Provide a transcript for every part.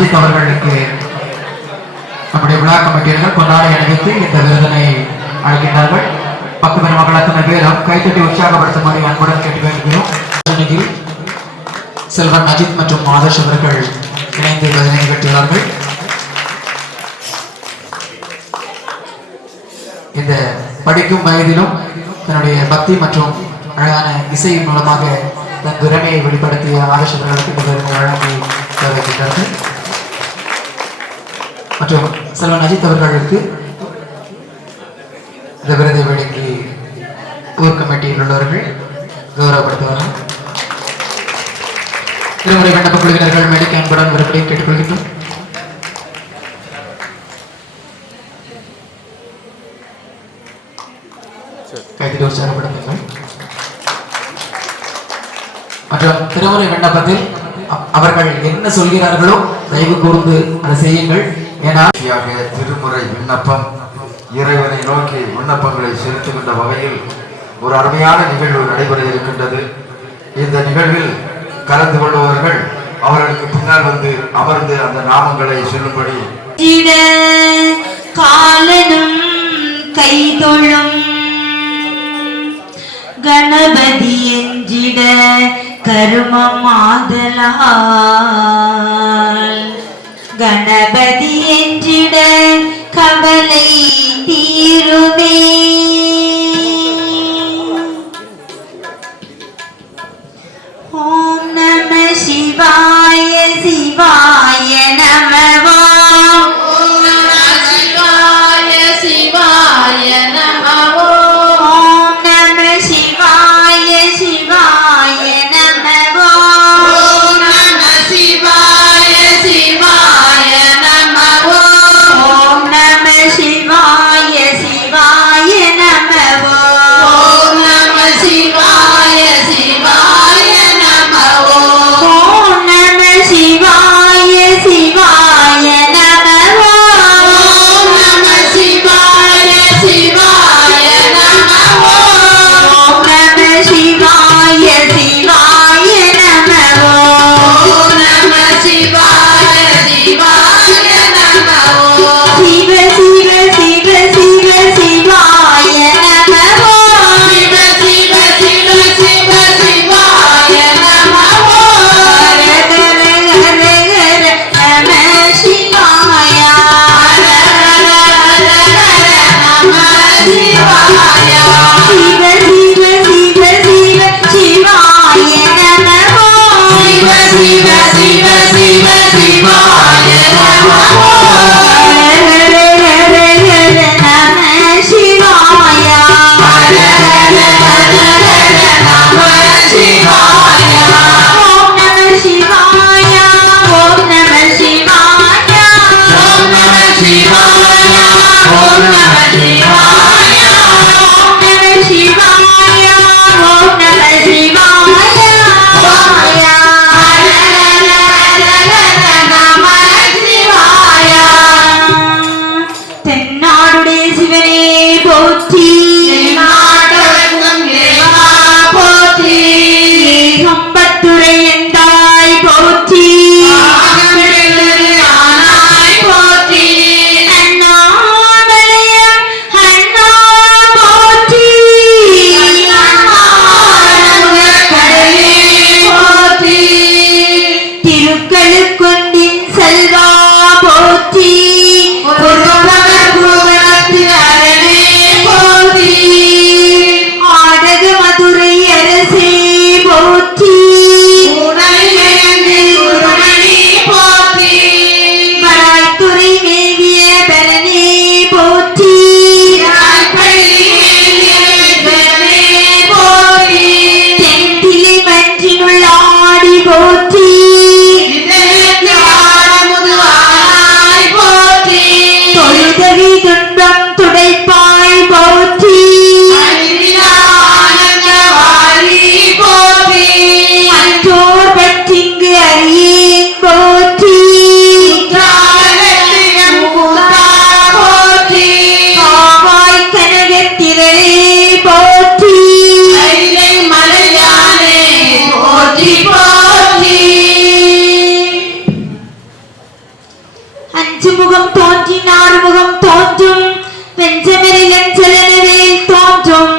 அஜித் அவர்களுக்கு நம்முடைய விழா கமிட்டியினர் கொண்டாட அணிவித்து இந்த விருதினை அழைக்கின்றார்கள். பக்கு பெருமக்கள் அத்தனை பேரும் கைத்தட்டி உற்சாகப்படுத்துமாறு அன்புடன் கேட்டு வேண்டுகிறோம். செல்வன் அஜித் மற்றும் ஆதர்ஷ் அவர்கள் இணைந்து விருதினை நிகழ்த்தியுள்ளார்கள். இந்த படிக்கும் வயதிலும் தன்னுடைய பக்தி மற்றும் அழகான இசை மூலமாக தன் திறமையை வெளிப்படுத்திய ஆதர்ஷ் அவர்களுக்கு இந்த விருதினை வழங்கி வருகின்றார்கள். மற்றும் செல்வன் அஜித் அவர்களுக்கு இந்த விருதை வழங்கி ஊர் கமிட்டியில் உள்ளவர்கள் கௌரவப்படுத்துவார்கள். திருமுறை விண்ணப்ப குழுவினர்கள் மேடைக்கு அன்புடன் மறுபடியும் கேட்டுக்கொள்கின்றோம். கைதில் உற்சாகப்படுத்துங்கள். மற்றும் திருமுறை விண்ணப்பத்தில் அவர்கள் என்ன சொல்கிறார்களோ தயவு கூர்ந்து அதை செய்யுங்கள். ஏன்னா திருமுறை விண்ணப்பம் இறைவனை நோக்கி விண்ணப்பங்களை செலுத்துகின்ற வகையில் ஒரு அருமையான நிகழ்வு நடைபெற இருக்கின்றது. இந்த நிகழ்வில் கலந்து கொள்பவர்கள் அவர்களுக்கு பின்னால் வந்து அமர்ந்து அந்த நாமங்களை சொல்லும்படி காலனும் கைதொழும் கணபதி எஞ்சிட கருமமாதலால் கணபதி எஞ்சிட கவலை தீருமே. ஓம் நம சிவாய சிவாய நமவோ. ஓம் நம சிவாய சிவாய நமவோ. ஓம் நம சிவாய சிவாய நமவோ. ஓம் நம சிவாய சிவாய நமவோ. ஓம் நம சிவாய அஞ்சு முகம் தோன்றி நாறு முகம் தோன்றும் வெஞ்சமெறிலன் செலனவேல் தோன்றும்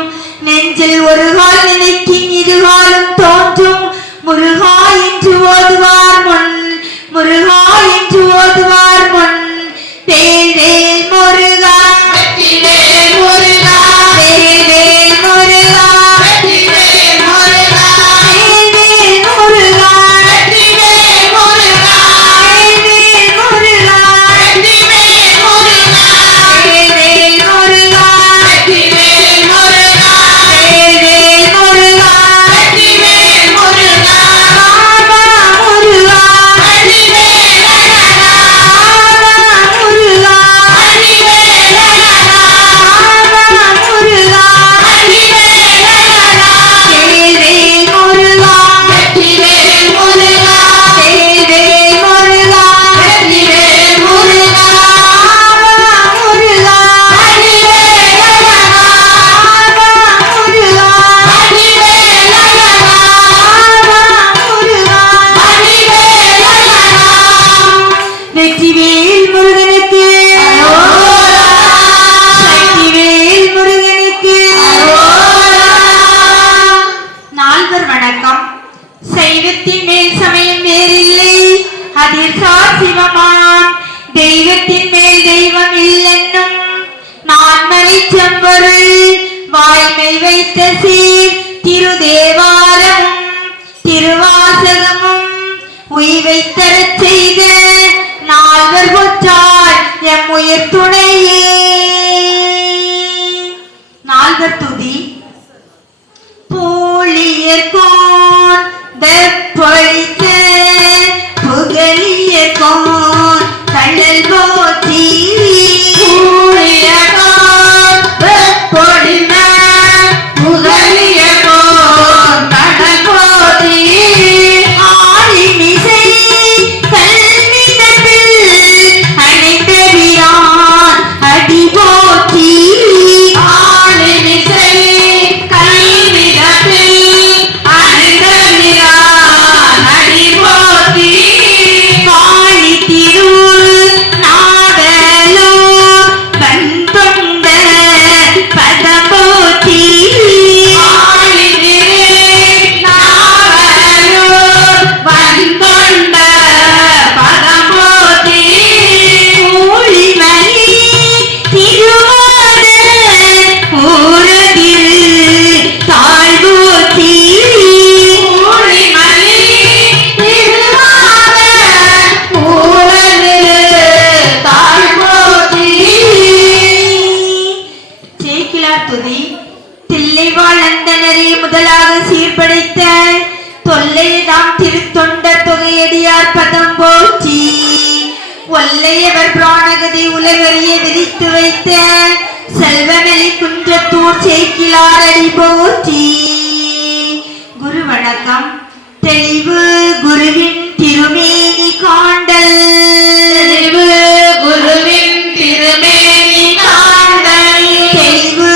நெஞ்சில் ஒரு கால் நினைக்கின் இருகாலும் தோன்றும் முருகா என்று ஓதுவார் முன் முருகா என்று ஓதுவார் முன் வேல் வேல் முருகா வெற்றிவேல் முருகா வேல் வேல் முருகா வெற்றிவேல் முருகா வேல் வேல் முருகா வெற்றிவேல் முருகா வேல் வேல் முருகா வெற்றிவேல் முருகா வேல் வேல் முருகா வெற்றிவேல் முருகா வேல் வேல் முருகா வெற்றிவேல் முருகா ராமா முருகா வெற்றிவேல் முருகா முருகா வெற்றிவேல் முருகா வெற்றிவேல் முருகா வெற்றிவேல் முருகா வேல் வேல் முருகா வெற்றிவேல் முருகா முருகா வெற்றிவேல் வெற்றிவேல் முருகனுக்கு சக்திவேல் முருகனுக்கு நால்வர் வணக்கம். சைவத்தின் மேல் சமயம் வேறில்லை, அதில் சார் சிவமாம் தெய்வத்தின் மேல் தெய்வம் இல்லென்னும் நான்மறை செம்பொருள் வாய்மை வைத்த சீர் திருதேவாரமும் திருவாசகமும் உய்வை தரச் செய்த நால்வர் கொற்றார் எம் உயிர் துணையே. நால்வர் துதி. பூழியர்கோன் வெப்பொழித்த புகழியர்கோன் கள்ளல் போற்றி பூழியர்கோன் வெப்பொழித்த புகழியர்கோன் கள்ளல் போற்றி ஆழிமிசை கல்மிதப்பில் அணைந்த வீரான் அடி போற்றி ஆழிமிசை கல்மிதப்பில் அணைந்த வீரான் அடி போற்றி காளி திருள் நாவலோ கண்கொண்ட பதம் போற்றி காளி திருள் நாவலோ கண்கொண்ட பதம் போற்றி ஊழிமணி திருவாத ஊரதிரு தாழ்வோற்றி ஊழிமணி திருவாத ஊரதிரு தாழ்வோற்றி. சேக்கிழார் துதி. தில்லைவாழ் அந்தணரே முதலாக சீர்படைத்த தொல்லையதாம் திருத்தொண்டர் தொகையடியார் பதம் போற்றி ஒல்லையவர் பிராணகதி உலகறிய விதித்து வைத்த செல்வமெளி குன்றத்தூர் சேக்கிழார் அடி போற்றி. குரு வணக்கம். தெளிவு குருவின் திருமேனி காண்டல் தெளிவு குருவின் திருமேனி காண்டல் தெளிவு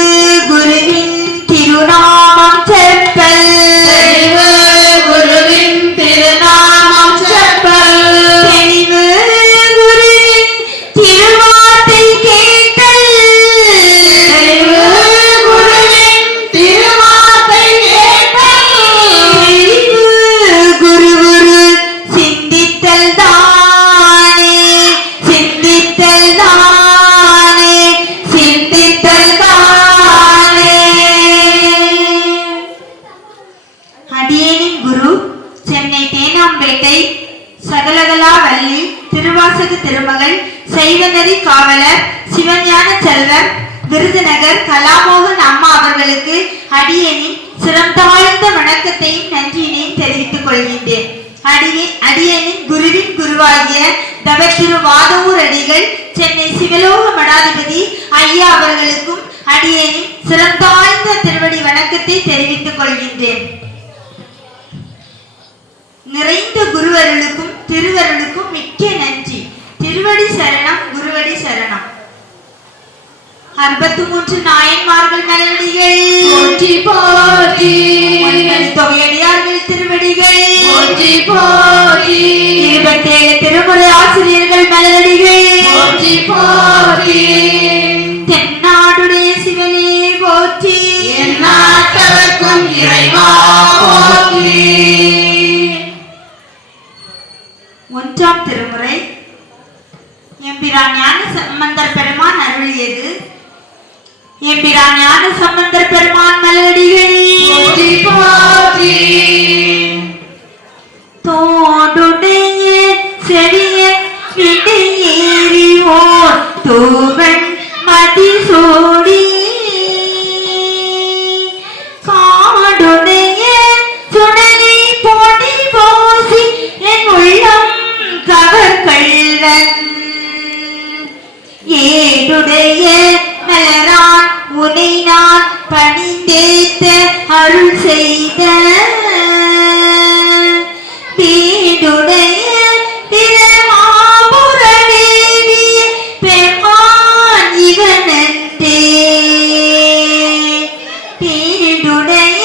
குருவின் திருநாமம் செப்பல் தெளிவு குருவின் திருநாமம் செப்பல் தெளிவு குருவின் திருவார்த்தை கேட்டல் தெளிவு குருவின் திருவார்த்தை கேட்டல் தெளிவு குரு குரு சிந்தித்தல் தானே சிந்தித்தல் தானே சிந்தித்தல் தானே. அடியேனின் குரு சென்னை தேனாம்பேட்டை சகலகலா வள்ளி திருவாசக திருமகள் சைவநதி காவலர் சிவஞான செல்வர் விருதுநகர் கலாமோகன் அம்மா அவர்களுக்கு அடியேனின் சிரம் தாழ்ந்த வணக்கத்தையும் நன்றியினையும் தெரிவித்துக் கொள்கின்றேன். அடியேனின் குருவின் குருவாகிய தவத்திரு வாதவூர் அடிகள் சென்னை சிவலோக மடாதிபதி ஐயா அவர்களுக்கும் அடியேனின் சிரம் தாழ்ந்த திருவடி வணக்கத்தை தெரிவித்துக் கொள்கின்றேன். நிறைந்த குருவருளுக்கும் திருவருளுக்கும் மிக்க நன்றி. திருவடி சரணம், குருவடி சரணம். 63 நாயன்மார்கள் நலவடிகள் போற்றி போற்றி தொகையடியார்கள் திருவடிகள் போற்றி போற்றி 27 திருமுறை ஆசிரியர்கள் மலரடிகள் போற்றி போற்றி தென்னாடுடைய சிவனே போற்றி எந்நாட்டவர்க்கும் இறைவா போற்றி. ஒன்றாம் திருமுறை எம்பிரான் ஞான சம்பந்தர் பெருமான் அருளியது. எம்பிரான் ஞான சம்பந்தர் பெருமான் மலரடிகள் போற்றி போற்றி. தோடுடைய செடிய விடையேறி ஓர் தூவன் மதி சூடி காடுடைய சுடலை போடி போசி என் உள்ளம் கவர்கள்வன் ஏடுடைய மலரான் உனை நான் பணிந்தேத்த அருள் செய்த வீடுடைய பிரமாபுரவேவிய பெருமான் இவனன்றே வீடுடைய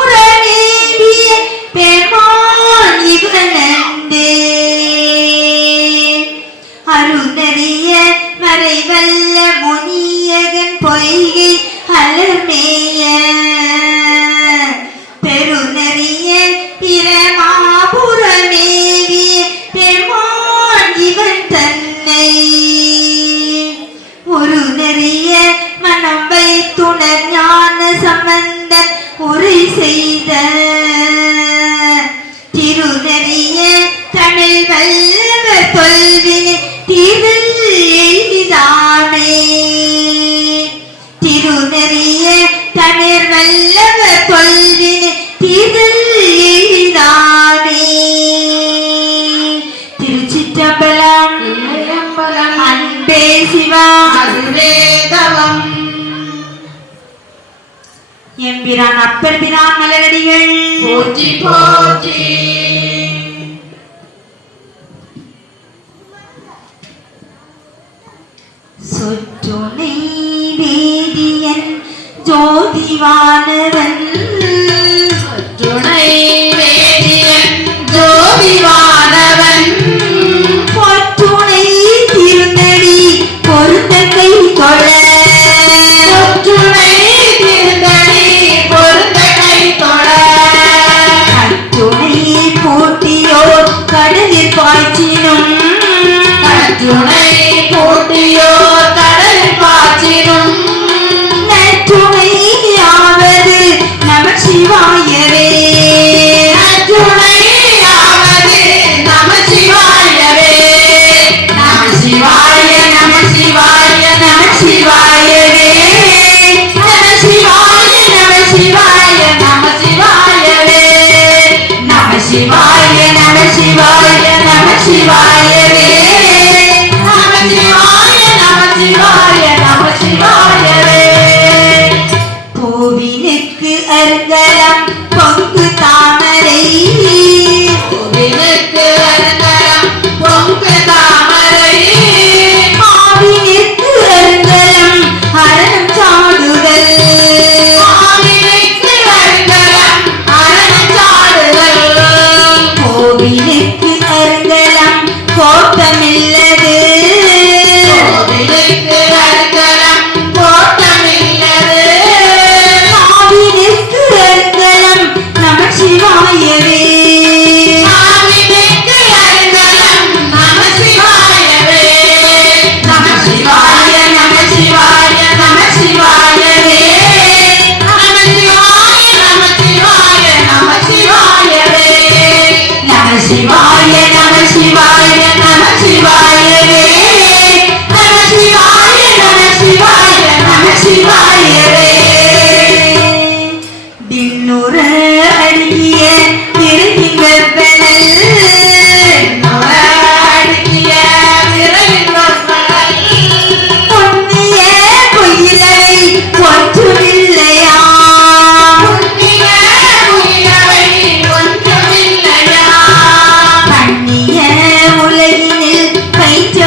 பிரமாபுரவேவிய பெருமான் இவனன்றே அருணறிய மறைவல்ல முனியகன் பொய்கை அலர்மேய பெருநறிய பிரமாபுரமேவிய பெருமான் இவன் தன்னை ஒரு நெறிய மனம் வைத்துணர் ஞான சம்பந்தன் உரை செய்த திருநெறிய தமிழ் வல்லவர் தொல்வினை தீர்தல் எய்திதானே திருநெறிய தமிழ் வல்லவர் தொல்வினை தீர்தல் எய்திதானே. திருச்சிற்றம்பலம் அன்பே சிவா அதுவே தவம். எம்பிரான் அப்பர் பிரான் மலரடிகள் போற்றி போற்றி. சொற்றுனை வேதியன் ஜோதிவானவன் சொற்றுனை வேதியன் ஜோதிவானவன் பொற்றுனை திருநடி பொருந்த கை தொழ பொற்றுனை திருநடி பொருந்த கை தொழ கற்றுனை போட்டியோர் கடலில் பாய்ச்சினும் கற்றுனை போட்டியோர் கடலில் பாய்ச்சினும் நற்றுணையாவது நம சிவாயவே நற்றுணையாவது நம சிவாயவே நம சிவாய நம சிவாய நம சிவாயவே நம சிவாய நம சிவாய நம சிவாயவே நம சிவாய நம சிவாய நம சிவாயவே நம சிவாய நம சிவாய நம சிவாயவே. கோவிலுக்கு அருங்கலம் பொங்கு தாமரை கோவிலுக்கு அருங்கலம் பொங்கு தாமரை ஆவினுக்கு அருங்கலம் அரணம் சாடுதல் ஆவினுக்கு அருங்கலம் அரணம் சாடுதல் கோவிலுக்கு அருங்கலம் கோட்டமில்லது கோவிலுக்கு அருங்கலம் கோட்டமில்லது ஆவினுக்கு அருங்கலம் நம சிவாயவே ஆவினுக்கு அருங்கலம் நம சிவாயவே நம சிவாய நம சிவாய நம சிவாயவே நம சிவாய நம சிவாய நம சிவாயவே நம சிவாய நம சிவாய நம சிவாயவே நம சிவாய நம சிவாய நம சிவாயவே. தின்னுற அடிய திருத்திங்கற்பனல் தின்னுற அடிய திருத்திங்கற்பனல் பொன்னிய பொய்யிலை ஒன்றுமில்லையா பொன்னிய பொய்யிலை ஒன்றுமில்லையா பண்ணிய உலகினில் பயிற்ற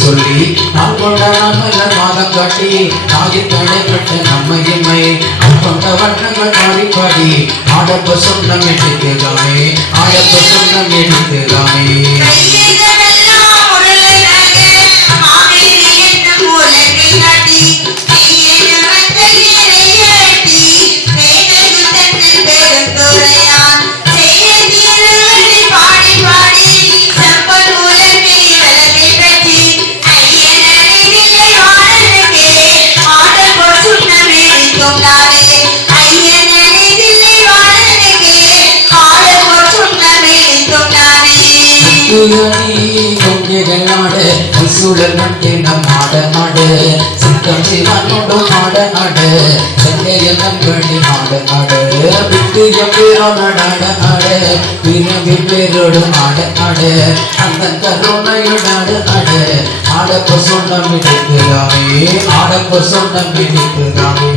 சொல்லி நான் கொண்ட மாதம் காட்டி நாயில் தடைப்பட்ட நம்மையின்மை கொண்ட வண்ணங்கள் பாடி பாடி ஆடப்ப சொன்னம் எடுத்துதாமே ஆடப்ப சொன்னம் எடுத்துதாமே சூழல் மட்டே நம் ஆட ஆடு சித்தம் சிவனோடு ஆட ஆடு சங்கைய நண்பணி ஆட ஆடு விட்டு எம்பேரோட ஆட ஆடு விரும்பி பேரோடு ஆட ஆடு அந்த கருணையோட ஆட ஆடு ஆடப்ப சொன்னம் எடுத்துதாமே ஆடப்ப சொன்னம் எடுத்துதாமே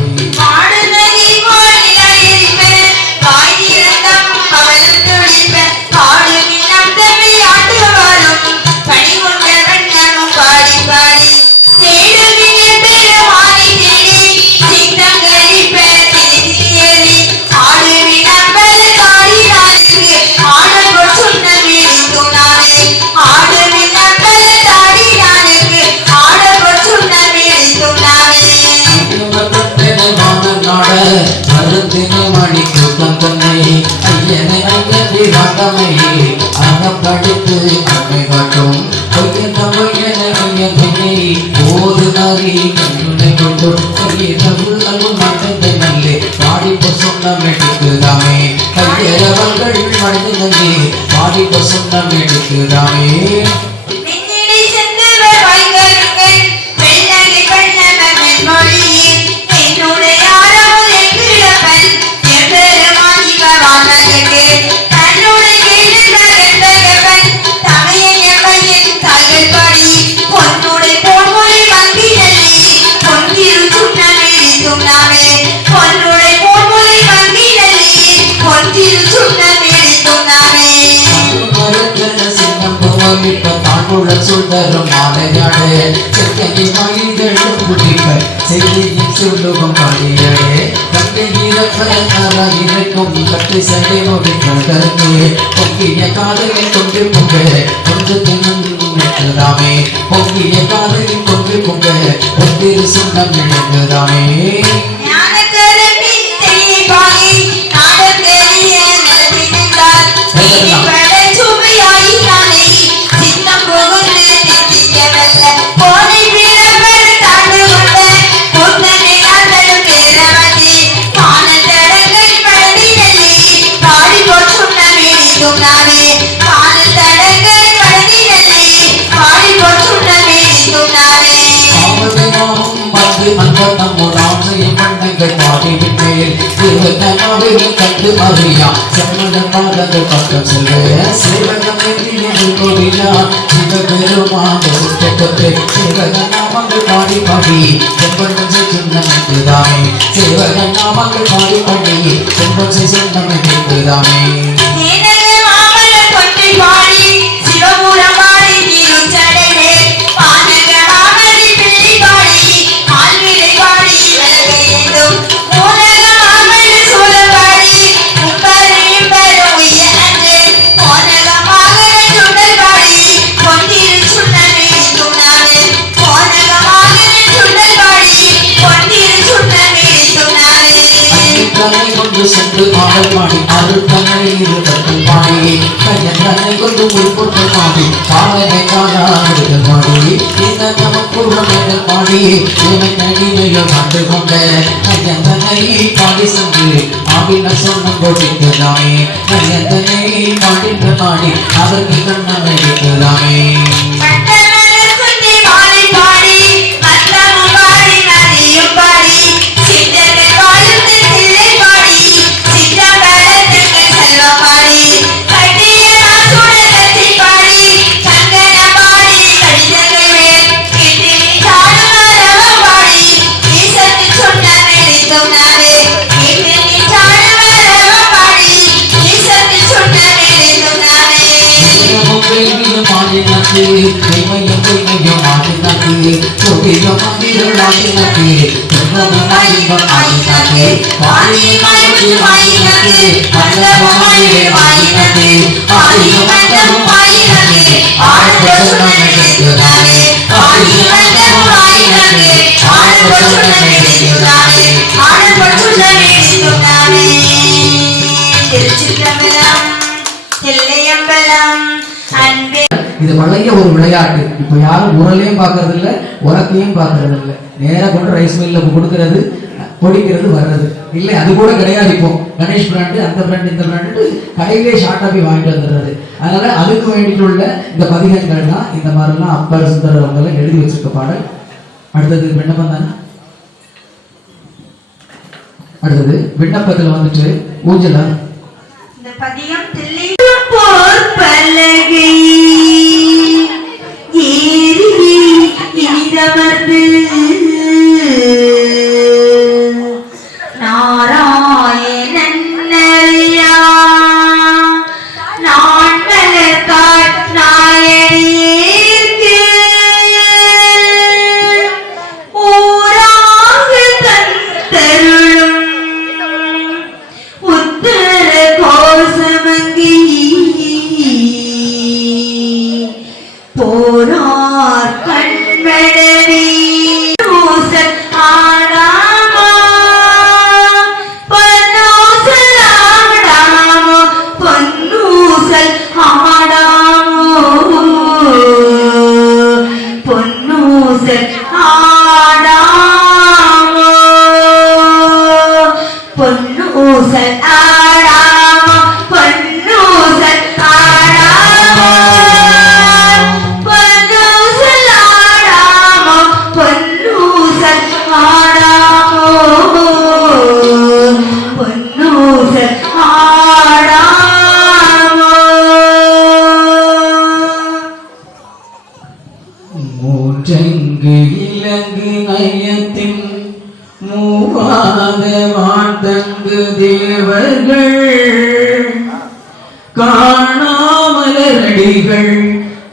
ஆண்டமையே அகப்படுத்து அன்னை காட்டும் ஓது நரி கண்ணுனை கொண்டு நல்லே பாடிப்ப சொன்ன மெடுக்குதாமே கையரவர்கள் மனிதனே பாடிப்ப சொன்ன மெடுக்குதாமே சுந்தரம் மாலையாடே செக்கனி மயில்களும் குடிகள் செய்தியின் சொல்லுகம் பாடியடே கங்கை இறக்கும் கட்டை சடை முடிகள் கருத்து பொங்கிய காதலில் கொண்டு பொங்க கொண்டு தின்னுதாமே பொங்கிய காதலில் கொண்டு பொங்க ஒன்றிரு சொந்தம் இழந்துதாமே கண்டு மறியா செம்மதங்கள் பக்கம் செல்ல சேவகமெல்லாம் கொடியா சிவபெருமான் சேவக நாமங்கள் பாடி பாடி செம்பன் சொன்னமைக்குதாமே சேவக நாமங்கள் பாடி பாடி செம்பன் சொன்னமைக்குதாமே சென்று பாடல் பாடி அருள் தன்னை இருபத்தில் பாடி கையன் தன்னை கொண்டு முற்பொருள் பாடி காலனை காணாமல் பாடி இந்த நமக்குள்ள பாடி இவனை நடிகையோ கண்டு கொண்ட கையன் தன்னை பாடி சென்று ஆவின சொன்ன போட்டிக்குதாமே கையன் தன்னை பாடின்ற பாடி அவருக்கு கண்ணனை இருக்குதாமே இது பழைய ஒரு விளையாட்டு. இப்ப யாரும் உரலையும் பாக்குறது இல்ல, உரத்தையும் பாக்குறது இல்ல. நேரா கொண்டு ரைஸ் மில்ல கொடுக்கறது, பொடிக்கிறது, வர்றது இல்லை. அது கூட கிடையாது. இப்போ கணேஷ் பிராண்டு, அந்த பிராண்டு, இந்த பிராண்டு கடையிலே ஷார்ட்டா போய் வாங்கிட்டு வந்துடுறது. அதனால அதுக்கு வேண்டிட்டு உள்ள இந்த பதிகங்கள் தான் இந்த மாதிரிலாம் அப்பர் சுந்தர் அவங்கெல்லாம் எழுதி வச்சிருக்க பாடல். அடுத்தது விண்ணப்பம் தானே. அடுத்தது விண்ணப்பத்துல வந்துட்டு ஊஞ்சலா இந்த பதிகம் தில்லை போர் பலகை ஏறி இனிதமர்ந்து நாராயணன் நரியா நான் மலர்காட் நாயனியேற்கு ஊராக தந்தருளும் உத்தர கோசமங்கி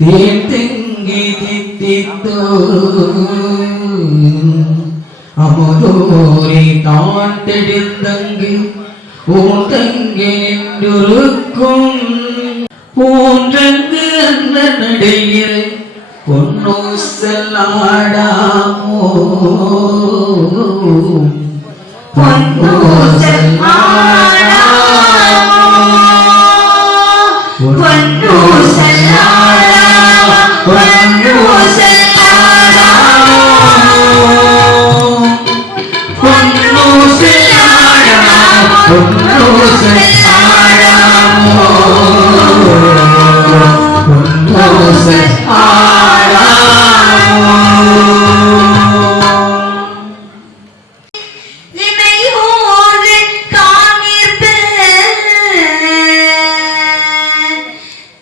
தேன் தெங்கி தித்தித்தோ அமுதோரி தான் தெடிந்தங்கு ஊந்தங்கி நின்றிருக்கும் போன்றங்கு அந்த நடையில் பொன்னோ செல்லாடாமோ பொன்னோ செல்லாடாமோ பொன்னோ செல்லாடாமோ பொன்னோ செல்லாடாமோ பொன்னோ செல்லாடாமோ பொன்னோ செல்லாடாமோ பொன்னோ செல்லாடாமோ இமையோடு காணிர்பு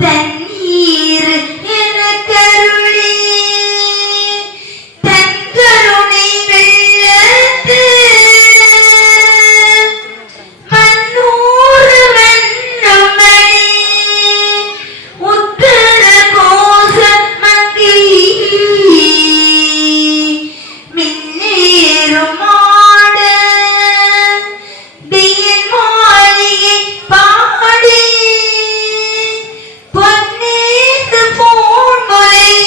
தண்ணீர் எனக்கருளி தங்கருணை வெள்ளத்து மன்னூறு வண்ணமணி உத்தர கோச மங்கி மின்னேறும் ஆட பின் மாளிகை பாடி பொன்னேது பூண்முலையீர்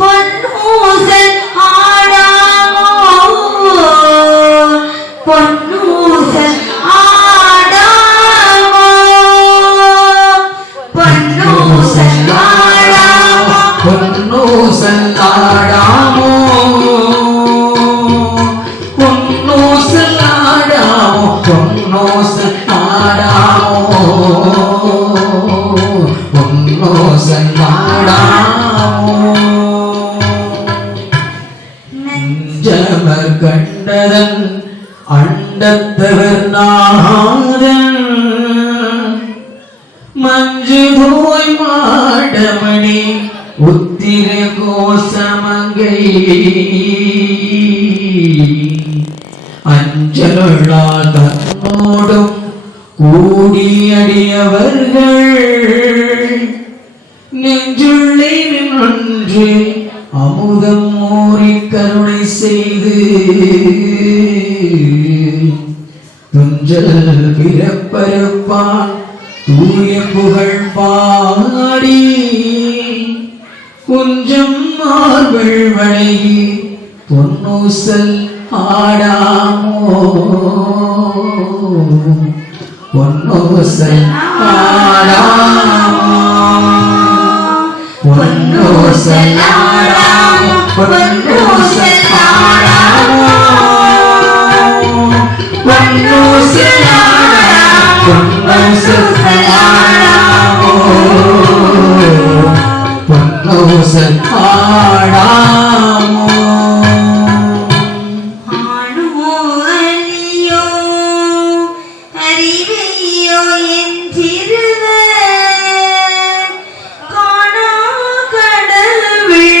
பொன்னூசல் ஆடாமோ பொன்னூசல் ஆடாமோ பொன்னூசல் ஆடாமோ பொன்னோ செல்லாடாமோ பொன்னோ செல்லாடாமோ பொன்னோ செல்லாடாமோ பொன்னோ செல்லாடாமோ நெஞ்சமர் கண்டதன் அண்டத்தவர் நாதன் மஞ்சு போய் மாடமணி உத்திர கோசமங்கை அஞ்சலா தன்னோடும் கூடியடியவர்கள் நெஞ்சுள்ளே நின்று அமுதம் மோரி கருணை செய்து துஞ்சல் பிறப்பருப்பான் தூய புகழ் பாடி குஞ்சம் மார்பள் வழங்கி பொன்னூசல் ஆடாமோ பொன்னூசல் ஆடாமோ பொன்னூசல் ஆடாமோ பொன்னூசல் ஆடாமோ பொன்னூசல் ஆடாமோ பொன்னூசல் ஆடாமோ பொன்னூசல் ஆடாமோ ஆணுவோ அலியோ அறிவையோ என் சிறுவர் காணா கடவுள்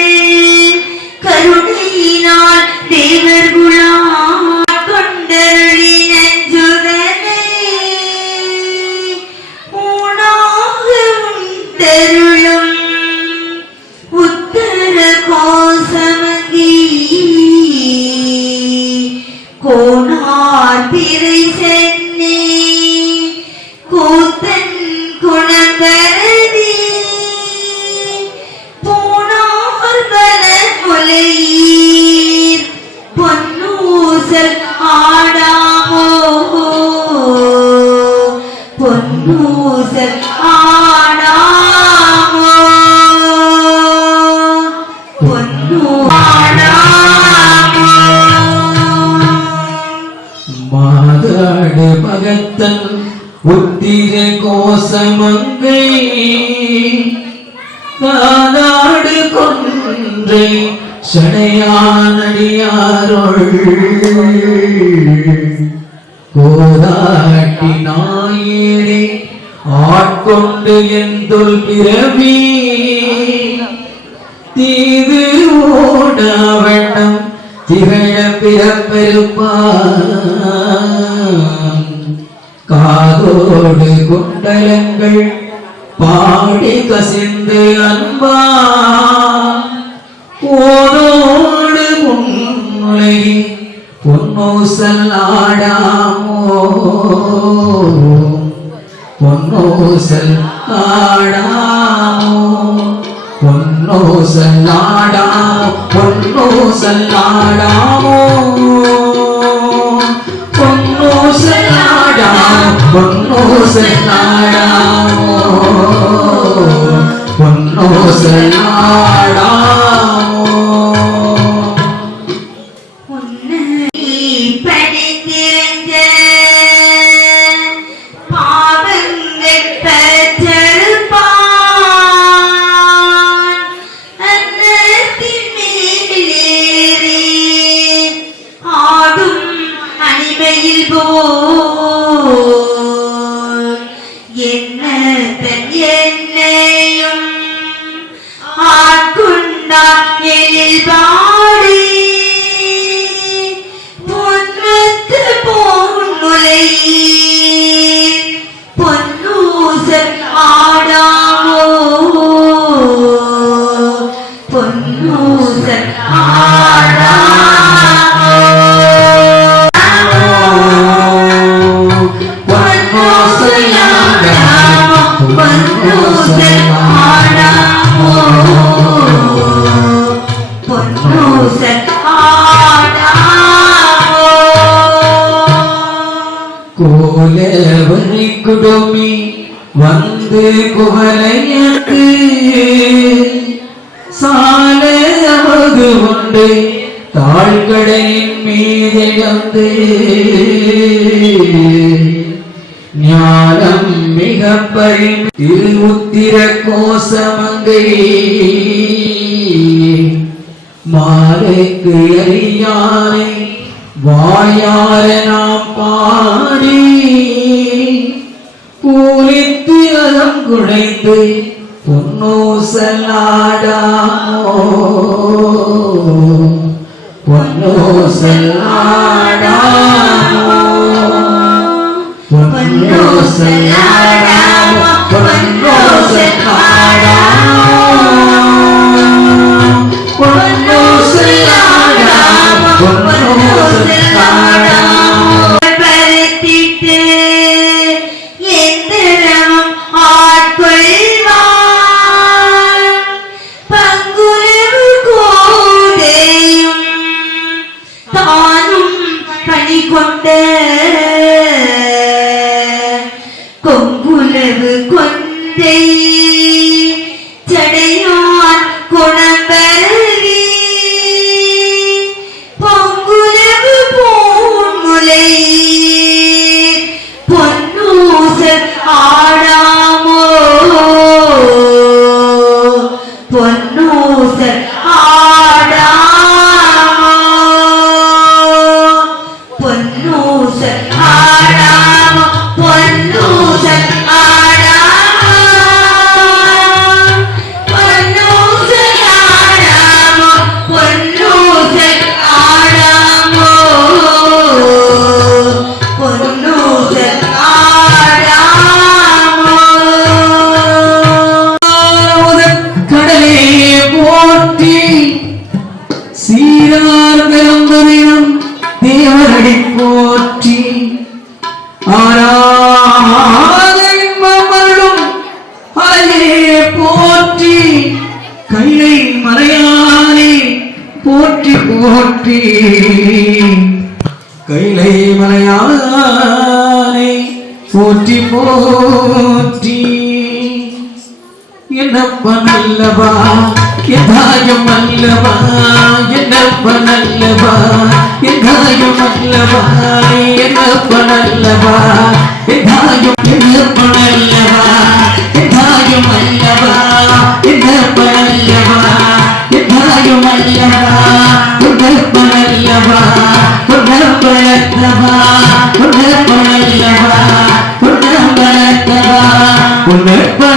கருணையினால் தேவர் குலாம் கொண்டருளி நஞ்சுதனை ஊனாக உண்டருளும் உத்தர கோசமங்கி கோனார் பிறை சென்னி கூத்தன் குணங்கரதி பூனார் வன முலையீர் பொன்னூசல் ஆடாமோ பொன்னூசல் ஆடாமோ பொன்னூ ஆடாமோ மாதாடு பகத்தன் உத்திர கோசமங்கை காதாடு கொன்றை சடையானடியாரோள் கோதாட்டி நாயேரே ஆட்கொண்டு என் தொல் பிறவி தீது ஓட வண்ணம் திகழ பிறப்பெருப்பான் காதோடு குண்டலங்கள் பாடி கசிந்து அன்பா ஓடோடு முன்னுலை பொன்னூசல் ஆடாமோ பொன்னூசல் ஆடாமோ பொன்னூசல் ஆடாமோ பொன்னூசல் ஆடாமோ பொன்னூசல் ஆடாமோ பொன்னூசல் ஆடாமோ பொன்னூசல் ஆடாமோ படித்திருந்த பாவங்கள் பற்றறுப்பான் அன்னத்தின் மேலேறி ஆடும் அணிமையில் போல் என்னத்தன் என்னையும் ஆட்கொண்டான் எழில் பாடி பொன்னத்து பொன்னுலை பொன்னூசல் ஆடாமோ பொன்னூசல் ஆடாமோ பொன்னூசல் ஆடாமோ பொன்னூசல் ஆடாமோ பொன்னூசல் ஆடாமோ கோலவரி குடுமி வந்து குவலையத்து சாலையவது உண்டு தாழ்கடலின் மீதிழந்து ஞானம் மிக பரிந்து திருமுத்திர கோசமங்கை மாலைக்கு அறியானை வாயார நாம் பாடி பூலித்து அலம் குடைந்து பொன்னூசலாடாமோ பொன்னூசலாடாமோ பொன்னூசலாடாமோ பொன்னூசலாடாமோ பொன்னூசலாடாமோ பொன்னூசலாடாமோ பருத்திட்டு எந்திரமும் ஆட்கொள்வான் பங்குலவு கோதையும் தானும் பணி கொண்ட கொங்குலவு கொண்டை சடையான் குணம்பரவி பொங்குலவு பூமுலை பொன்னூசல் ஆடாமோ பொன்னூசல் ஆடாமோ பொன்னூசல் ஆடாமோ பொன்னூசல் ஆடாமோ பொன்னூசல் ஆடாமோ பொன்னூசல் ஆடாமோ பொன்னூசல் ஆடாமோ கடலே போற்றி சீரார் பெருந்தரினம் தேவரடி போற்றி ஆராதனும் அலையே போற்றி கைலை மலையானே போற்றி போற்றி கைலை மலையானே போற்றி போற்றி என்னப்பன் அல்லவா எதாயம் அல்லவா என்னப்பன் அல்லவா எதாயம் அல்லவா என்னப்பன் அல்லவா எதாயம் என்னப்பன் அல்லவா எதாயம் அல்லவா என்னப்பன் அல்லவா எதாயம் அல்லவா என்னப்பன் அல்லவா என்னப்பன் அல்லவா என்னப்பன்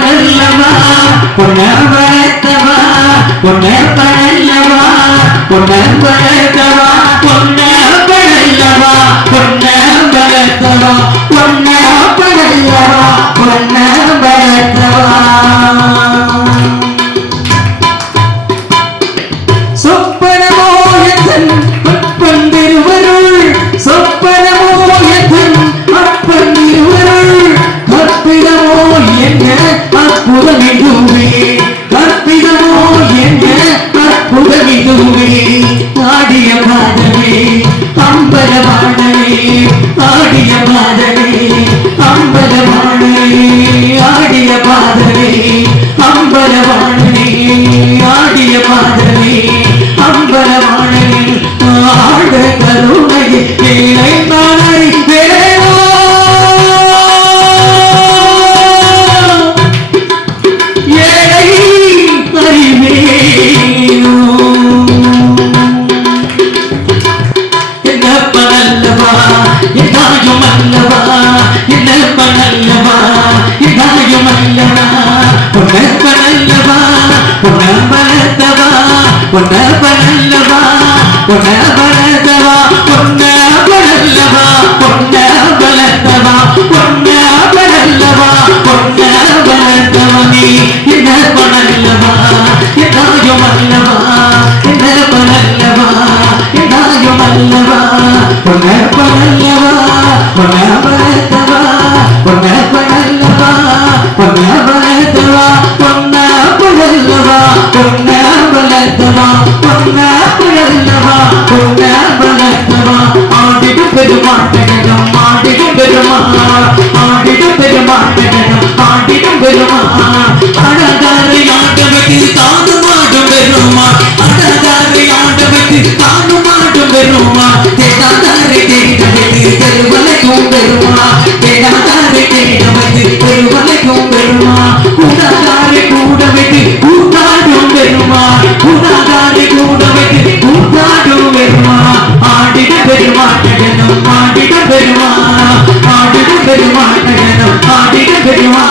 அல்லவா பொன்னப்பனல்லவா பொன்னப்பனல்லவா பொன்னப்பனல்லவா பொன்னப்பனல்லவா பொன்னப்பனல்லவா பொன்னப்பனல்லவா பொன்னப்பனல்லவா பொன்னப்பனல்லவா சொப்பனமோயத்தன் அப்பன் திருவருள் சொப்பனமோயத்தன் அப்பன் திருவருள் கற்பிதமோ என்ன அற்புதமிதுவே கற்பிதமோ என்ன அற்புதமிதுவே ஆடிய பாதமே அம்பலவாணனே ஆடிய பாதமே அம்பலவாணனே ஆடிய பாதமே அம்பலவாணனே ஆடிய பாதமே அம்பலவாணனே ஆட கருணையே வேலை நாளை வேளா ஏழை அறிவேனோ என்னப்பனல்லவா எதாயும் அல்லவா என்னப்பனல்லவா எதாயும் அல்லவா பொன்னப்பனல்லவா பொன்னப்பனத்தவா பொன்னப்பனல்லவா பொன்னப்பனத்தவா பொன்னப்பனல்லவா பொன்னப்பனத்தவா பொன்னப்பனல்லவா பொன்னப்பனத்தவா நீ என்னப்பனல்லவா எதாயும் அல்லவா என்னப்பனல்லவா எதாயும் அல்லவா பொன்னப்பனல்லவா பொன்னப்பனத்தவா பொன்னப்பனல்லவா பொன்னப்பனத்தவா பொன்னப்பனல்லவா பொன்னப்பனத்தவா பொன்னப்பனல்லவா பொன்னப்பனத்தவா ஆடிடு பெருமாட்டகம் ஆடிடு பெருமா ஆடிடு பெருமாட்டகம் ஆடிடு பெருமா அடதாரை ஆண்டவதி தானு மாடும் பெருமா அடதாரை ஆண்டவதி தானு மாடும் பெருமா தேடாதாரை தேடவதி பெருவலைக்கும் பெருமா தேடாதாரை தேடவதி பெருவலைக்கும் பெருமா கூடாதாரை கூடவதி கூட்டாடும் பெருமா கூடாதாரை கூடவதி கூட்டாடும் பெருமா ஆடிட பெருமாட்டகனம் ஆடிட பெருமா ஆடிட பெருமாட்டகனம் ஆடிட பெருமா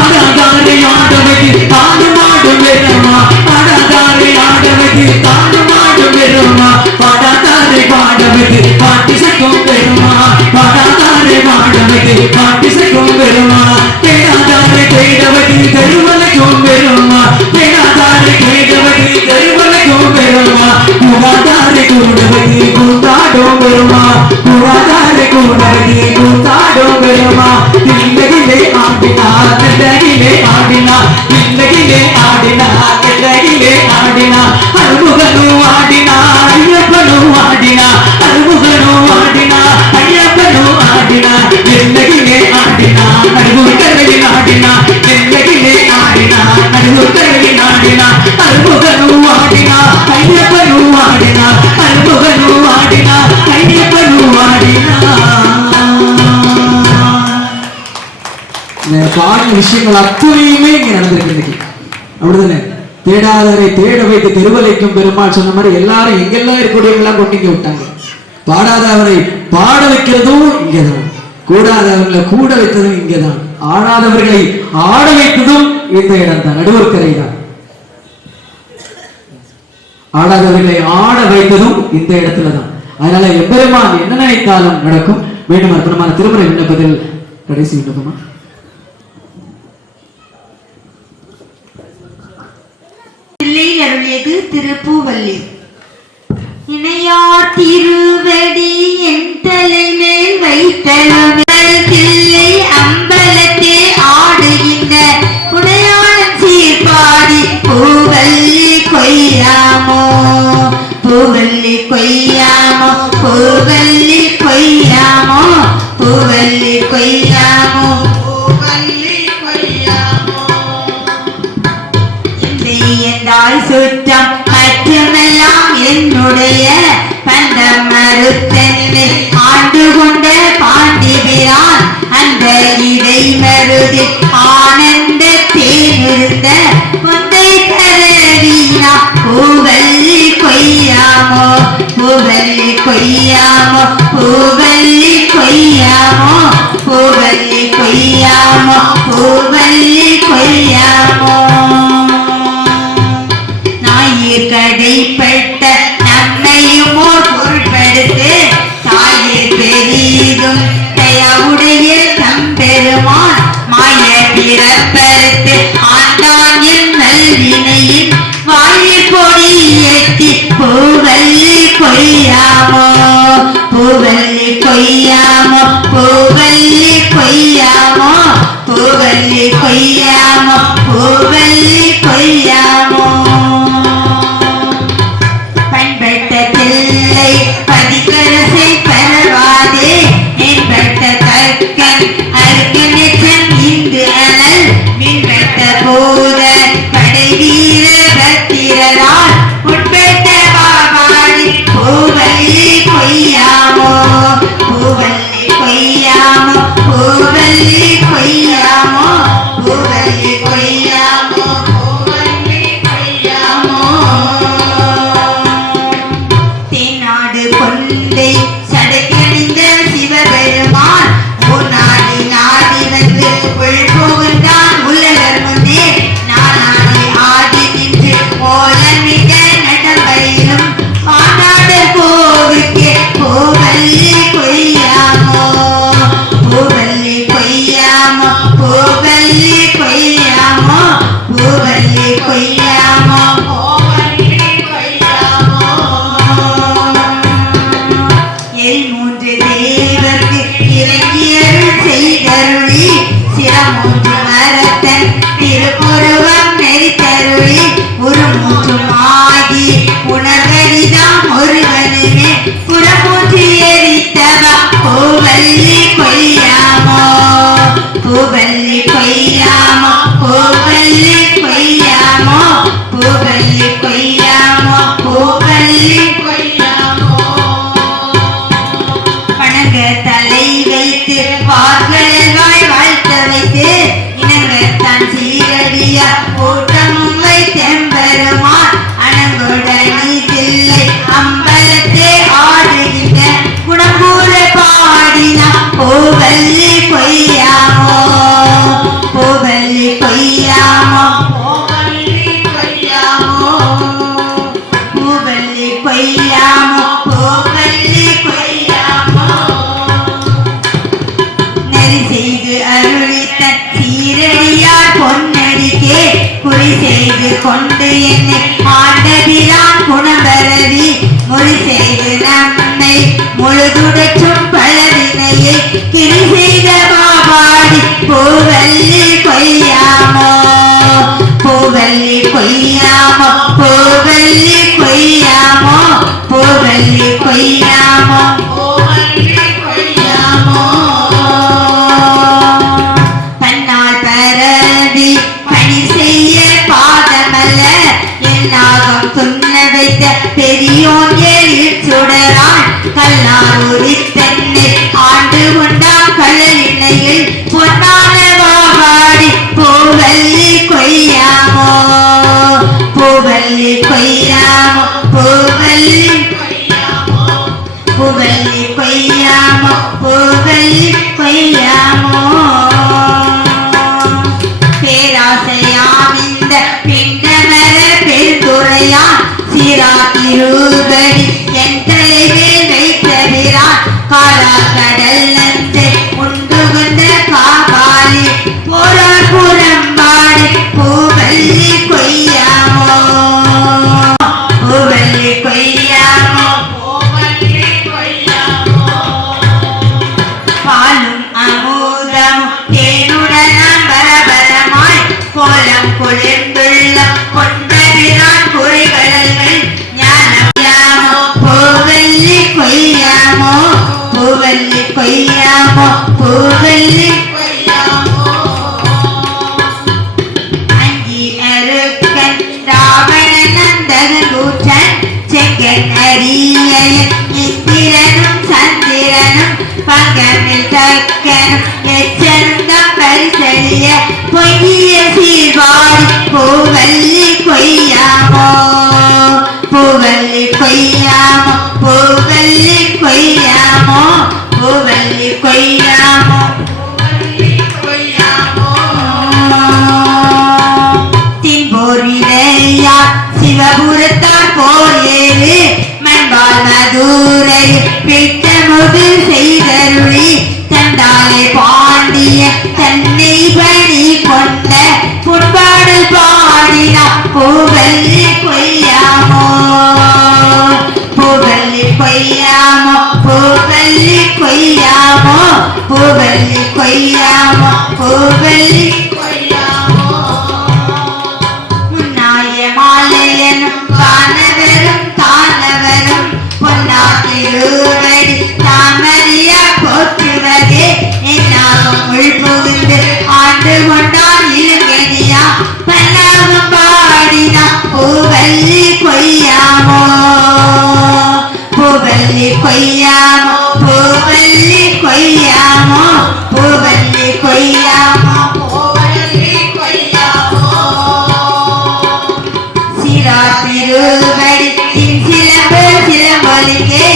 அடதாரை ஆண்டவதி தானு மாடும் பெருமா அடதாரை ஆண்டவதி தானு மாடும் பெருமா பாடாதாரை பாடவதி பாட்டிசைக்கும் பெருமா பாடாதாரை பாடவதி பாட்டிசைக்கும் பெருமா தேடாதாரை தேடவதி தெருவலைக்கும் பெருமா தேடாதாரை தேடவதி தெருவலைக்கும் பெருமா கூடாதாரை கூடவதி கூத்தாடும் பெருமா கூடாதாரை கூடவதி கூத்தாடும் பெருமா தில்லகிலே ஆடினா கெட்டகிலே ஆடினா தில்லகிலே ஆடினா கெட்டகிலே ஆடினா அருமுகனு ஆடினா ஐயப்பனு ஆடினா அருமுகனு ஆடினா ஐயப்பனு ஆடினா தில்லகிலே ஆடினா அருமுகரையில் ஆடினா தில்லகிலே ஆடினா அருமுகரையில் ஆடினா அருமுகனு ஆடினா ஐயப்பனு ஆடினா அருமுகனு ஆடினா ஐயப்பனு ஆடினா பாடின விஷயங்கள் அத்துணையுமே இங்க நடந்திருக்கு அப்படிதானே தேடாதரை தேட வைத்து திருவலைக்கும் பெருமாள் சொன்ன மாதிரி எல்லாரும் எங்கெல்லாம் இருக்கக்கூடியவங்களாம் கொண்டு இங்க விட்டாங்க பாடாதவரை பாட வைக்கிறதும் இங்கதான் கூடாதவர்களை கூட வைத்ததும் இங்கதான் ஆடாதவர்களை ஆட வைத்ததும் இந்த இடம் தான் நடுவர்கரை தான் ஆடாதவர்களை ஆட வைத்ததும் இந்த இடத்துலதான் அதனால எம்பெருமான் என்ன நினைத்தாலும் நடக்கும். மீண்டும் அற்புதமான திருமுறை விண்ணப்பத்தில் கடைசி விண்ணப்பமா அருளியது திருப்பூவல்லி. இணையார் திருவடி என் தலை மேல் வைத்தளவில் தில்லை அம்பலத்தே ஆடுகின்ற புனையாளன் சீர்பாடி பூவல்லி கொய்யாமோ பூவல்லி கொய்யாமோ பூவல்லி கொய்யாமோ பூவல்லி கொய்யாமோ பூவல்லி கொய்யாமோ என்றாய் சுற்றம் மற்றமெல்லாம் என்னுடைய பண்டம் மறுத்தென்னை ஆண்டு கொண்ட பாண்டிபிரான் அந்த இடை மருதி ஆனந்த தேனிருந்த கொண்டை கரவீனா பூவல்லி கொய்யாமோ பூவல்லி கொய்யாமோ பூவல்லி கொய்யாமோ பூவல்லி கொய்யாமோ பூவல்லி கொய்யாமோ கடைப்பட்ட நம்மையும் பொருட்படுத்து கொய்யாமோ பூவல்லி கொய்யாமோ பூவல்லி கொய்யாமோ பூவல்லி கொய்யாமோ பண்பட்ட தில்லை பதிகரசை பரவாதே மேம்பட்ட தர்க்கன் அருக்கனெச்சம் இந்து அனல் மின்பட்ட போத படை வீர பத்திரரால் உட்பட்ட பாவாடி பூவல்லி கொய்யாமோ பூவல்லி கொய்யாமோ பூவல்லி கொய்யாமோ பூவல்லி கொய்யாமோ பூவல்லி கொய்யாமோ தென்னாடு கொண்டை சடைக்கணிந்த சிவபெருமான் நாடி நாடி வந்து உள்புகுந்தான் உலகர் முன்னே நானாடி ஆடி நின்று கோலமிட நடம்பையிலும் மாநாடர் கோவிக்கே பூவல்லி கொய்யாமோ பூவல்லி கொய்யாமோ பூவல்லி கொய்யாமோ பூவல்லி கொய்யாமோ பூவல்லி கொய்யாமோ எல் மூன்று தேவர்க்கு இறங்கியருள் செய்தருளி சிரமூன்று மரத்தன் திருப்புருவம் நெறித்தருளி உருமூற்றுமாகி உணர்வரிதாம் ஒருவனுமே புறமூற்றி எரித்தவா பூவல்லி கொய்யாமோ பூவல்லி கொய்யாமோ பூவல்லி கொய்யாமோ பூவல்லி கொய்யாமோ பூவல்லி கொய்யாமோ வணங்க தலை வைத்து வார்கழல்வாய் வாழ்த்த வைத்து இனங்கத்தான் சீரடியா கூட்டமும் வைத்தெம்பெருமான் அணங்குடனி தில்லை அம்பலத்தே ஆடுகின்ற குணம்பூர பாடினா பூவல்லி கொய்யாமோ பூவல்லி கொய்யாமோ பூவல்லி கொய்யாமோ பூவல்லி கொய்யாமோ பூவல்லி கொய்யாமோ நெறி செய்து அருளித்த சீரடியார் பொன்னடிக்கே குறி செய்து கொண்டு என்னை ஆண்டபிரான் குணபரவி மொழி செய்து நம்மை முழுதுடற்றும் பலவினையை கிரி செய்த பாவாடி பூவல்லி கொய்யாமோ பூவல்லி கொய்யாமோ பூவல்லி கொய்யாமோ பூவல்லி கொய்யாமோ பூவல்லி கொய்யாமோ தன்னால் பரவி பணி செய்ய பாதமல்ல என்னாகம் துண்ண வைத்த பெரியோன் எழில் சுடரான் கல்லார் உரித்தன்னை ஆண்டு கொண்டான் கடலினையில் பொன்னான வாவாடி பூவல்லி கொய்யாமோ பூவல்லி கொய்யாமோ பூவல்லி கொய்யாமோ பூவல்லி கொய்யாமோ பூவல்லி கொய்யாமோ பேராசையாம் இந்த பிண்டமர பெருந்துரையான் சிராகிரூபடி என் தலைவேல் வைத்தவிரான் காராக்கடல் நஞ்சை உண்டுகுந்த காபாலி போரார் புறம்பாடி பூவல்லி கொய்யாமோ பூவல்லி கொய்யாமோ பூவல்லி கொய்யாமோ பாலும் அமுதமும் தேனுடனாம் பரபரமாய் கோலம் குளிர்ந்துள்ள கொண்டபிரான் குறைகடல்கள் ஞானமோ பூவல்லி கொய்யாமோ பூவல்லி கொய்யாமோ பூவல்லி கொய்யாமோ அங்கி அருக்கன் ராவணன் நந்தகூற்றன் செங்கன் அரியன் இந்திரனும் சந்திரனும் பங்கமில் தக்கனும் எச்சருந்தம் பரிசறிய பொய்ய சீர்வாடி பூவல்லி கொய்யாமோ பூவல்லி கொய்யாமோ பூவல்லி கொய்யாமோ பூவல்லி கொய்யாமோ பூவல்லி கொய்யாமோ தின்போர் விளையா சிவபுரத்தார் போர் ஏறு மண்பால் மதுரை பிட்டமுது செய்தருளி தண்டாலை பாண்டிய தன்னை பணி கொண்ட புட்பாடல் பாடினா பூவல்லி கொய்யாமோ பூவல்லி கொய்யாமோ பூவல்லி கொய்யாமோ பூவல்லி கொய்யாமோ பூவல்லி கொய்யாமோ முன்னாய மாலையனும் காணவரும் காணவரும் பொன்னாத்திருவடி தாமரியா போற்றுவதே என்னாலும் உள் புகுந்து ஆண்டு கொண்டான் இழுங்கனியா பன்னாகும் பாடினா பூவல்லி கொய்யாமோ பூவல்லி கொய்யாமோ பூவல்லி கொய்யாமோ பூவல்லி கொய்யாமோ பூவல்லி கொய்யாமோ சிராத்திருவடித்தின் சிலம்பு சிலம்பொலிக்கே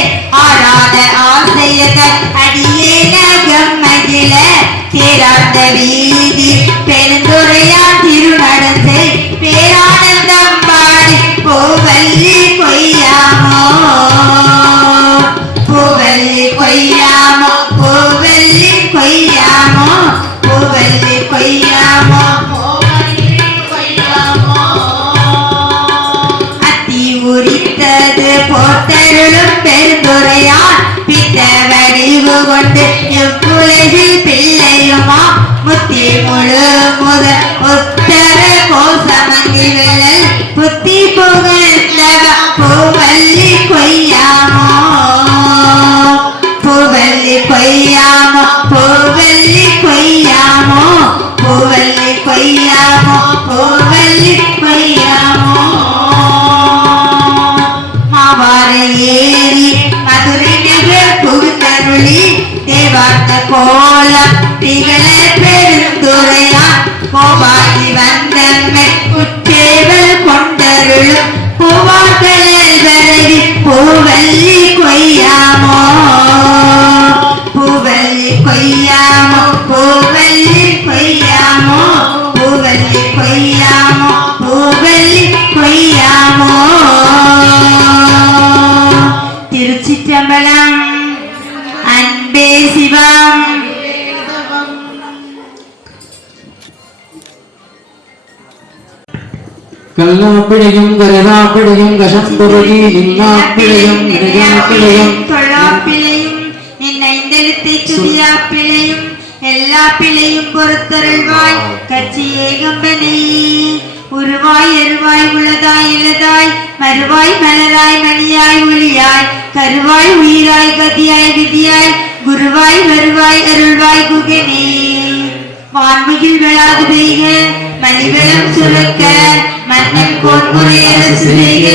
ஆடாத ஆசையதன் அடியேன கம்மகில தேராத வீதி பெருந்துரையான் திருநடத்தை பேரானந்தம் பாடி பூவல்லி கொய்யாமோ பூவல்லி கொய்யாமோ பூவல்லி கொய்யாமோ பூவல்லி கொய்யாமோ பூவல்லி கொய்யாமோ அத்தி உரித்தது போத்தருளும் பெருந்துரையான் பித்த வடிவு கொண்டு எவ்வுலகில் பிள்ளையுமா முத்தி முழு முத உத்தர கோசமங்கி விழல் புத்தி புகழ்ந்தவ பூவல்லி கொய்யாமோ பூவல்லி கொய்யாமோ பூவல்லி கொய்யாமோ பூவல்லி கொய்யாமோ பூவல்லி கொய்யாமோ மாவாரை ஏறி மதுரை நகர் புகுத்தருளி தேவார்த்த கோலம் திகழ பெருந்துரையான் கோபாகி வந்தம்மை உற்றேவல் கொண்டருளும் பூவார்த்தலில் விரவி பூவல்லி கொய்யாமோ பூவல்லி கொய்யாமோ பூவல்லி கொய்யாமோ பூவல்லி கொய்யாமோ பூவல்லி கொய்யாமோ திருச்சிற்றம்பலம் அன்பே சிவம் கல்லாப்பிழையும் கரதாப்பிழையும் கசம்புருகி நில்லாப்பிழையும் நிலையாப்பிழையும் தொழாப்பிழையும் நின்னைந்தெழுத்தை துதியாப்பிழையும் எல்லா பிழையும் பொறுத்தருள்வாய் கட்சி ஏகம்பனே உருவாய் எருவாய் உளதாய் இலதாய் மறுவாய் மலராய் மணியாய் ஒளியாய் கருவாய் உயிராய் கதியாய் விதியாய் குருவாய் வருவாய் அருள்வாய் குகனே வான்மையில் விழாது பெய்க மணிவளம் சுரக்க மன்னன் கோன்முறை அரசு செய்க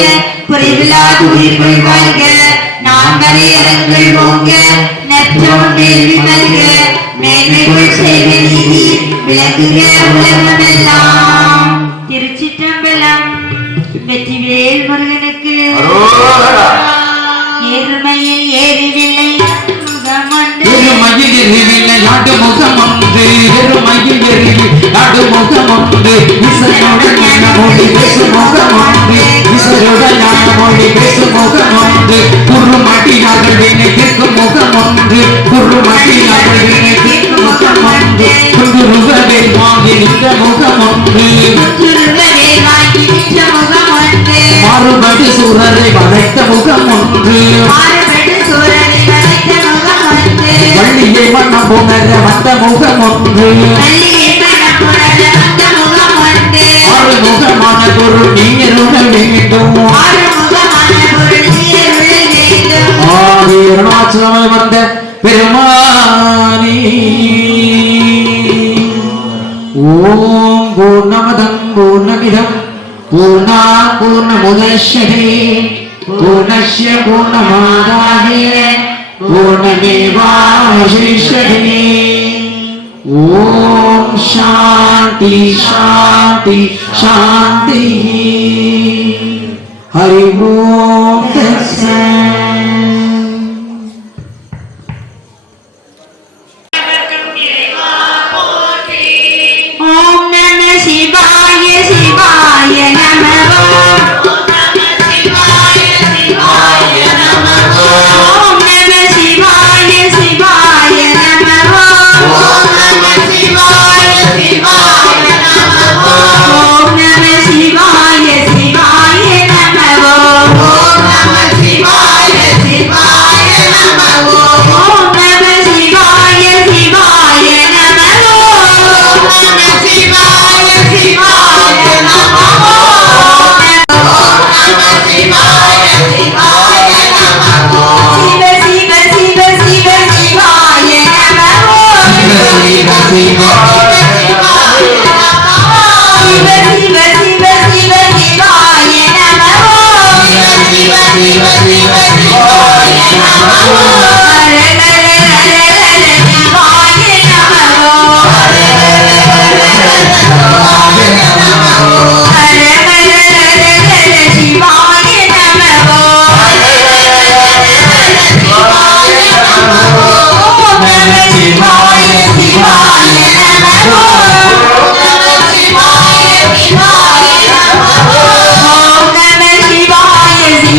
குறைவில்லாது உயிர்கள் வாழ்க நான் வரையறங்கள் ஓங்க நற்றோன் வேள்வி நல்க மேன்மைகள் செய்க நீதி விளங்குக உலகமெல்லாம் திருச்சிற்றம்பலம் வெற்றிவேல் முருகனுக்கு ஏறுமையில் ஏறிவில்லை எருமையில் எறிவில்லை நாடு முகம் ஒன்று எருமையில் எறிவி நாடு முகம் ஒன்று இசையுடன் ஞான மொழி பேசும் முகம் ஒன்று இசையுடன் ஞான மொழி பேசும் முகம் ஒன்று குறுமடியார்கள் வினை தீர்க்கும் முகம் ஒன்று குறுமடியார்கள் வினை தீர்க்கும் முகம் ஒன்று குருவேல் வாங்கி நின்ற முகம் ஒன்று மாறுபடி சூரரை வளைத்த முகம் ஒன்று வள்ளியை மன்னம் புணர வந்த முகம் ஒன்று ஆறுமுகமான பொருள் நீருட வேண்டும் அருணாச்சலமாய் வந்த பெருமானி ஓம் பூர்ணமதம் பூர்ணமிதம் பூர்ணா பூர்ணமுதஷ்யதே பூர்ணஸ்ய பூர்ணமாதாய பூர்ணமேவாவசிஷ்யதே ஓம் சாந்தி சாந்தி சாந்தி ஹரி ஓம் தத்சத் ஓம் நம சிவாய சிவாய நம ஓம் நம சிவாய சிவாய நம ஓம் நம சிவாய சிவாய நம ஓம் நம சிவாய சிவாய நம ஓம் நம சிவாய சிவாய நம ஓம் நம சிவாய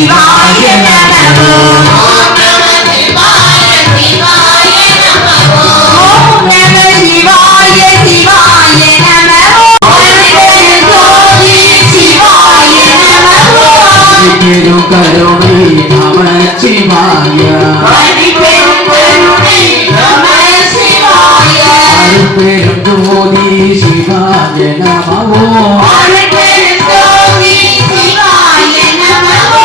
சிவாய நமோ ஓம் நம சிவாய சிவாய நமோ ஓம் நம சிவாய சிவாய நமோ அருட்பெருஞ்சோதி சிவாய நமோ பெரும் கருணை நமச்சிவாய அருட்பெரும் கருணை நம சிவாய அருட்பெரும் ஜோதி சிவாய நமோ அருட்பெருஞ்சோதி சிவாய நமோ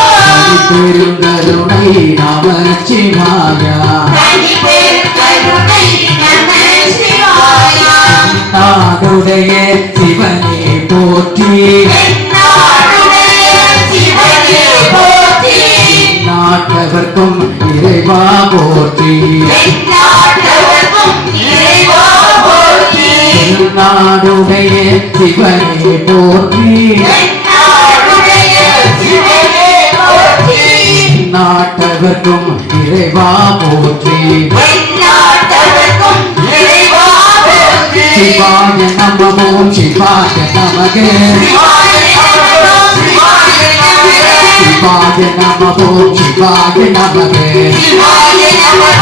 பெரும் கருணை நமச்சிவாய அருட்பெரும் கருணை நம சிவாய நாடுடைய சிவனே போற்றி என்னாடுடைய சிவனே போற்றி நாட்டவர்க்கும் இறைவா போற்றி எந்நாட்டவர்க்கும் இறைவா போற்றி நாடுடைய சிவனே போற்றி எந்நாடுடைய சிவனே போற்றி நாட்டவர்க்கும் இறைவா போற்றி எந்நாட்டவர்க்கும் இறைவா போற்றி சிவாய நமோ சிவாய நமகே சிவாய நமோ சிவாய நமோ சிவாய நமோ சிவாய நமகே சிவாய நமோ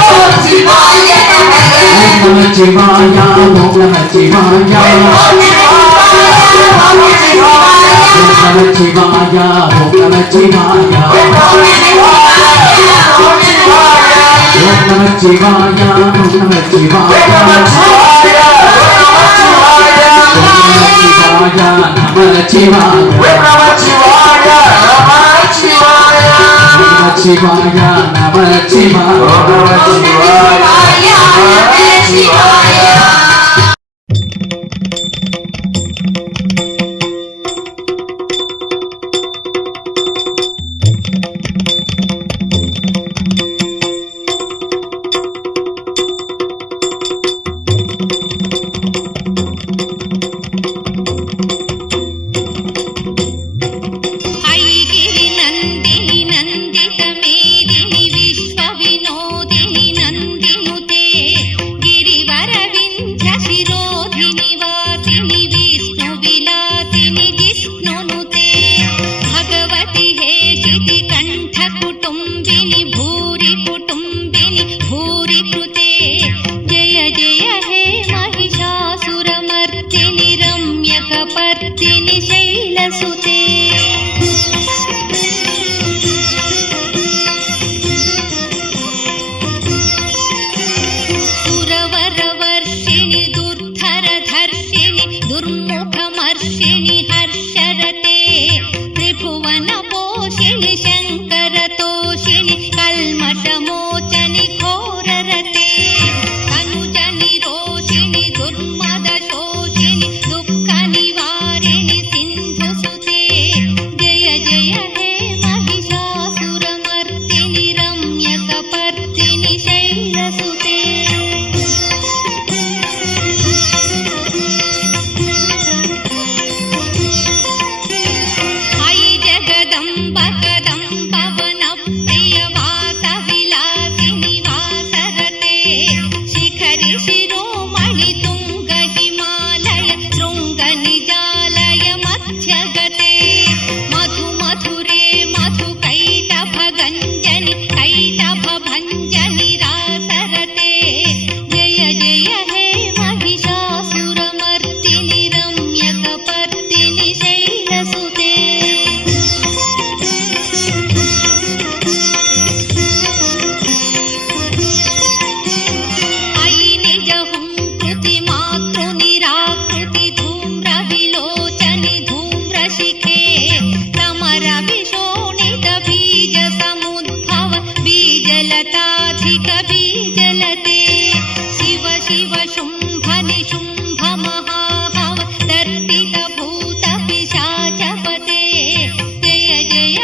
சிவாய நமோ ஓம் நம சிவாய ஓம் நம சிவாய ஓம் நம சிவாய ஓம் நம சிவாய ஓம் நம சிவாய ஓம் நம சிவாய ஓம் நம சிவாய ஓம் நம சிவாய நம சிவாய நம சிவாய நம சிவாய ऐगिरि नन्दिनि नन्दित मेदिनि विश्व विनोदिनि नन्दिनुते गिरिवर विन्ध्य शिरोधिनि वासिनि विष्णु विलासिनि जिष्णुनुते भगवति हेशिति कण्ठ कुटुम्बिनि भूरि कुटुम्बिनि भूरि कृते जय जय हे महिषासुरमर्दिनि रम्यकपर्दिनि शैलसुते सुरवरवर्षिणि दुर्धरधर्षिणि दुर्मुखमर्षिणि हर्षरते त्रिभुवनपोषिणि शङ्करतोषिणि कल्मषमोचनि घोररते तनुजनिरोषिणि दुर्मदशोषिणि दुःखनिवारिणि सिन्धुसुते जय जय हे महिषासुरमर्दिनि रम्यकपर्दिनि शैलसुते ऐ जगदम्ब कदम्ब वनप्रियवासविलासिनि वासरते शिखरि शिरोमणि तुङ्ग हिमालय शृङ्गनिजालय मध्यगते मधु मधुरे मधु कैटभगञ्जनि कैटभभञ्जनि रासरते जय जय हे महिषासुरमर्दिनि रम्यकपर्दिनि शैलसुते ऐ निज हुङ्कृति मातृनिराकृति धूम्रविलोचनि धूम्रशिखे समरविशोणित बीजसमुद्भव बीजलताधिक बीजलते शिव शिव शुम्भ निशुम्भ महाभव दर्पितभूत पिशाचपते जय जय